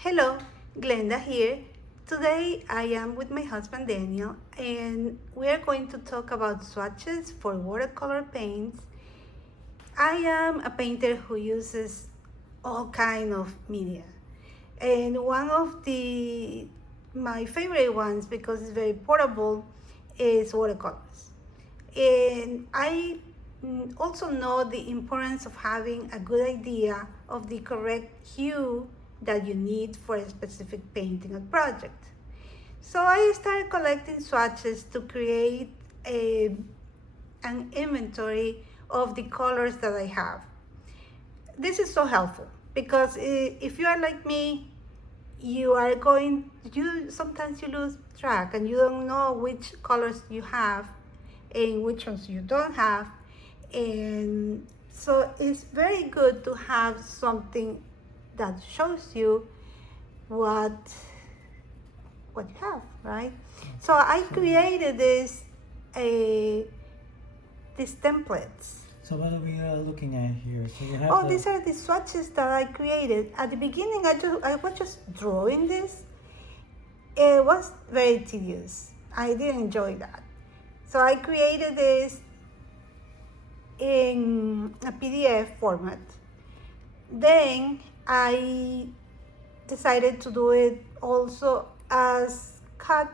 Hello, Glenda here. Today I am with my husband Daniel and we are going to talk about swatches for watercolor paints. I am a painter who uses all kind of media, and one of my favorite ones, because it's very portable, is watercolors. And I also know the importance of having a good idea of the correct hue that you need for a specific painting or project. So I started collecting swatches to create an inventory of the colors that I have. This is so helpful because if you are like me, you sometimes you lose track and you don't know which colors you have and which ones you don't have. And so it's very good to have something that shows you what you have, right? So I created these templates. So what are we looking at here? So you have These are the swatches that I created. At the beginning, I was just drawing this. It was very tedious. I didn't enjoy that. So I created this in a PDF format. Then I decided to do it also as cut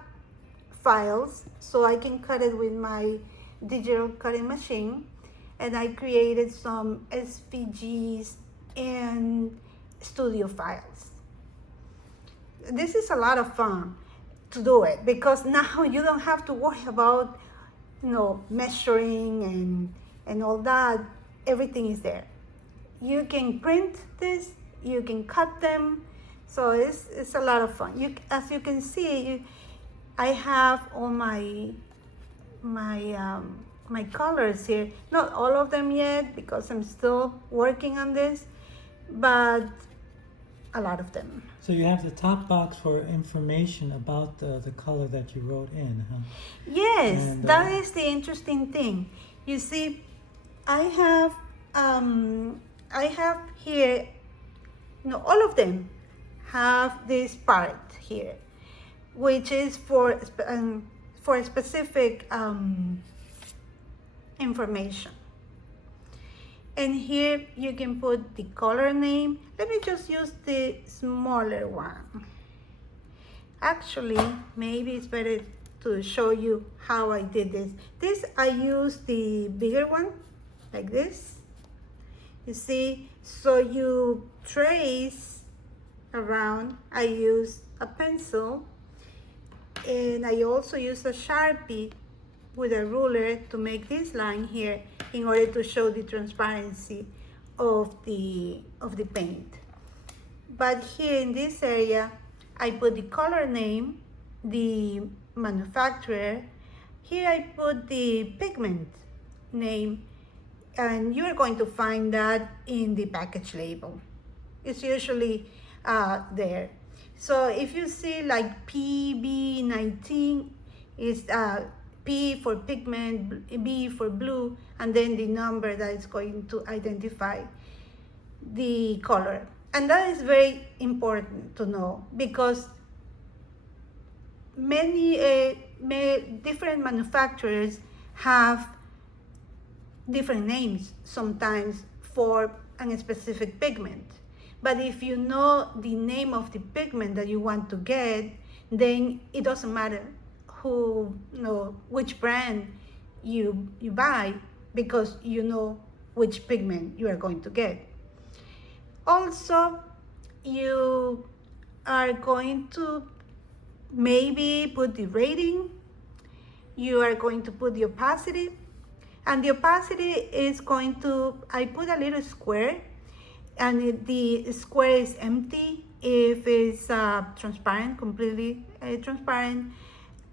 files, so I can cut it with my digital cutting machine. And I created some SVGs and studio files. This is a lot of fun to do it because now you don't have to worry about measuring and all that. Everything is there. You can print this, you can cut them, so it's a lot of fun. As you can see, I have all my colors here. Not all of them yet because I'm still working on this, but a lot of them. So you have the top box for information about the color that you wrote in, huh? Yes, and that is the interesting thing. You see, I have here, all of them have this part here, which is for a specific information. And here you can put the color name. Let me just use the smaller one. Actually, maybe it's better to show you how I did this. I used the bigger one, like this. You see, so you trace around. I use a pencil, and I also use a Sharpie with a ruler to make this line here in order to show the transparency of the paint. But here in this area, I put the color name, the manufacturer. Here I put the pigment name, and you're going to find that in the package label. It's usually there. So if you see like PB19 is P for pigment, B for blue, and then the number that is going to identify the color. And that is very important to know because many different manufacturers have different names sometimes for a specific pigment. But if you know the name of the pigment that you want to get, then it doesn't matter which brand you buy, because you know which pigment you are going to get. Also, you are going to maybe put the rating. You are going to put the opacity, and the opacity is going to, I put a little square, and the square is empty if it's transparent, completely transparent.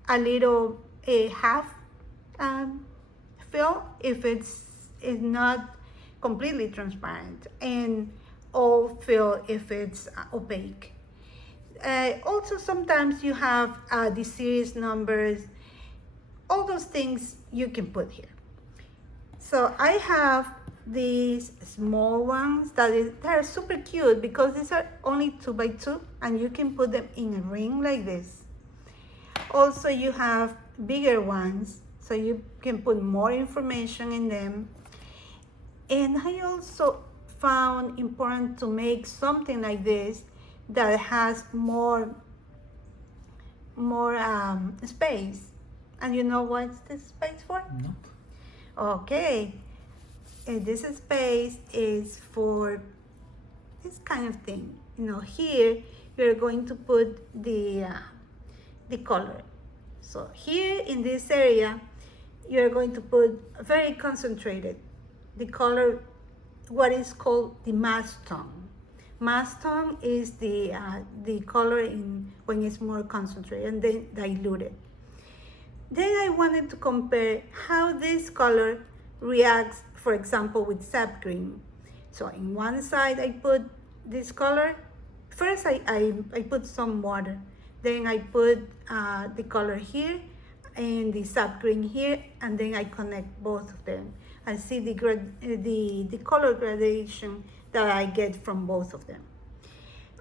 A little half fill if it's not completely transparent, and all fill if it's opaque. Also, sometimes you have the series numbers. All those things you can put here. So I have these small ones they're super cute because these are only 2x2 and you can put them in a ring like this. Also, you have bigger ones so you can put more information in them. And I also found important to make something like this that has more space. And you know what's this space for? Nope. Okay, and this space is for this kind of thing. You know, here you're going to put the color. So here in this area, you're going to put very concentrated the color, what is called the mass tone. Mass tone is the color when it's more concentrated and then diluted. Then I wanted to compare how this color reacts, for example, with sap green. So in one side I put this color. First I put some water. Then I put the color here and the sap green here, and then I connect both of them. I see the color gradation that I get from both of them.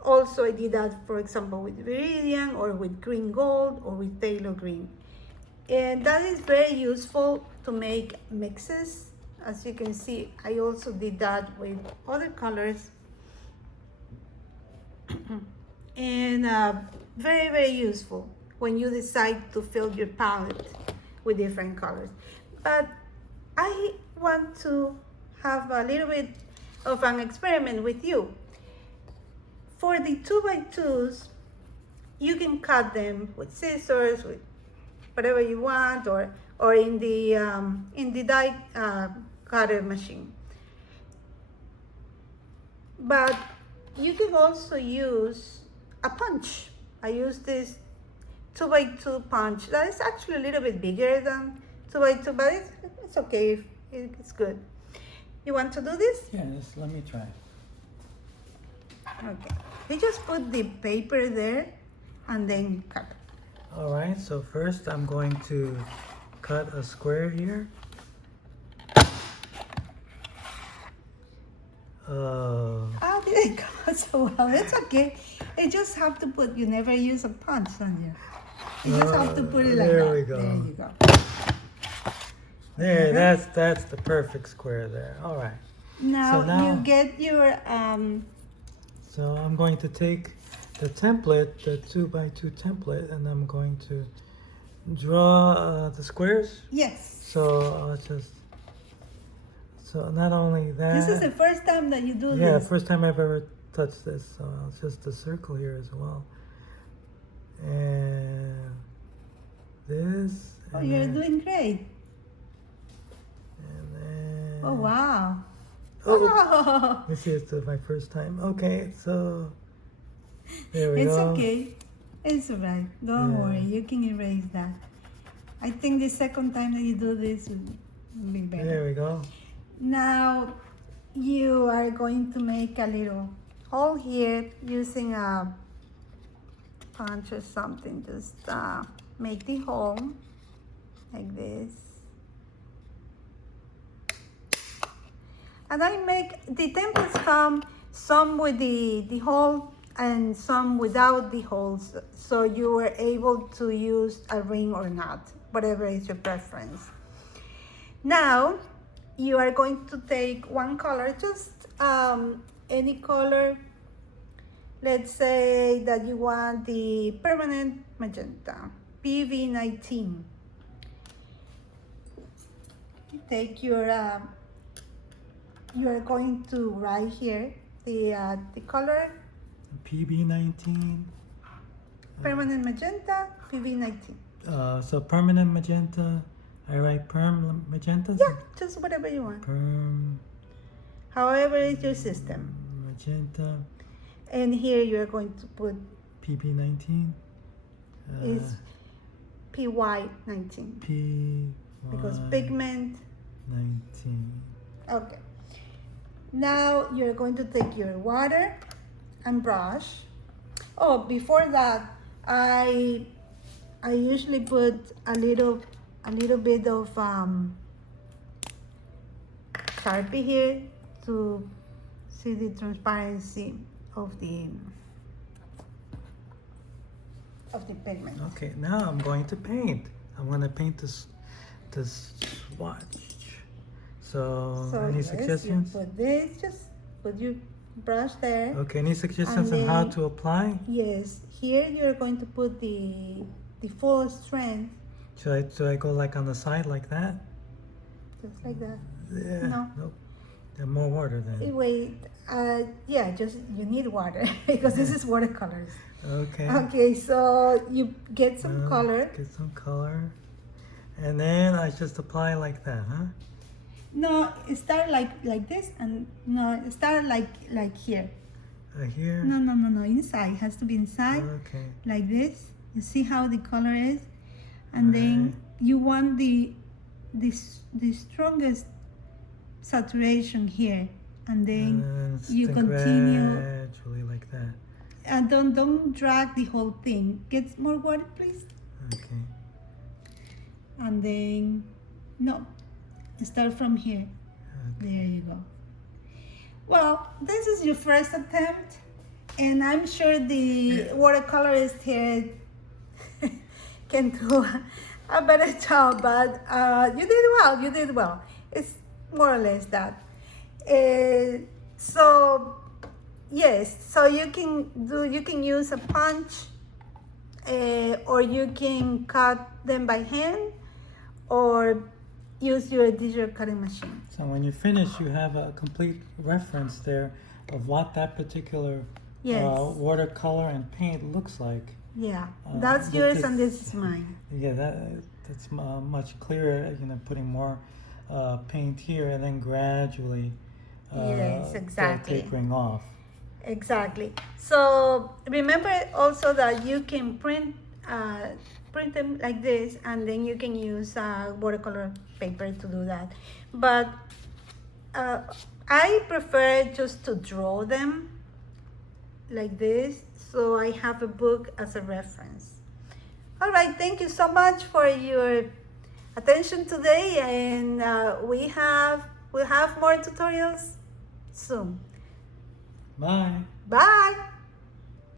Also, I did that, for example, with Viridian or with green gold or with phthalo green. And that is very useful to make mixes. As you can see, I also did that with other colors. And very, very useful when you decide to fill your palette with different colors. But I want to have a little bit of an experiment with you. For the 2x2s, you can cut them with scissors, with whatever you want, or in the die cutter machine. But you can also use a punch. I use this 2x2 punch that is actually a little bit bigger than 2x2, but it's okay. It's good. You want to do this? Yeah, just let me try. Okay. You just put the paper there and then cut it. All right, so first I'm going to cut a square here. Oh, didn't go so well. It's okay. You just have to put, you never use a punch, don't you? You just have to put it like there that. We go. There you go. There, that's the perfect square there. All right. Now, So now you get your, So I'm going to take the template, the 2x2 template, and I'm going to draw the squares. yes. So so not only that. This is the first time that you do Yeah, this. first time I've ever touched this. So it's just a circle here as well. And this. Oh, and you're then- doing great. And then. Oh, wow. Oh, Oh, this is my first time. Okay, so there we it's go. okay. It's all right. Don't Yeah. worry. You can erase that. I think the second time that you do this will be better. There we go. Now you are going to make a little hole here using a punch or something. Just make the hole like this. And I make, the templates come some with the hole and some without the holes. So you are able to use a ring or not, whatever is your preference. Now, you are going to take one color, just any color. Let's say that you want the permanent magenta, PV19. Take your, you are going to write here the color, PB19. permanent magenta, PV19. So permanent magenta. I write perm magenta. Yeah, just whatever you want. Perm However is your system. magenta. And here you are going to put PP19. is PY19 P. because pigment. 19. Okay. Now you're going to take your water and brush. Oh, before that, I usually put a little bit of Sharpie here to see the transparency of the pigment. Okay, now I'm going to paint. I'm going to paint this swatch. So any yes, suggestions? you put this, just put your brush there. Okay, any suggestions on how to apply? Yes, here you're going to put the full strength. Should I go like on the side like that? Just like that. Yeah. No. Nope. There's more water then. Wait, yeah, just you need water because this is watercolors. Okay. Okay, so you get some color. Get some color. And then I just apply like that, huh? No, start like this, and no, start like here. Here? No, inside. It has to be inside. Okay. Like this. You see how the color is? And then you want the strongest saturation here. And then you continue. Gradually like that. And don't drag the whole thing. Get more water, please. Okay. And then, no, start from here. Okay. There you go. Well, this is your first attempt, and I'm sure the watercolorist here can do a better job, but you did well. It's more or less that. So yes, so you can use a punch, or you can cut them by hand, or use your digital cutting machine. So when you finish, you have a complete reference there of what that particular watercolor and paint looks like. Yeah, that's yours and this is mine. Yeah, that's much clearer. You know, putting more paint here and then gradually Yes, exactly. tapering off. Exactly. So remember also that you can print them like this, and then you can use watercolor paper to do that. But I prefer just to draw them like this, so I have a book as a reference. All right, thank you so much for your attention today, and we'll have more tutorials soon. Bye. Bye.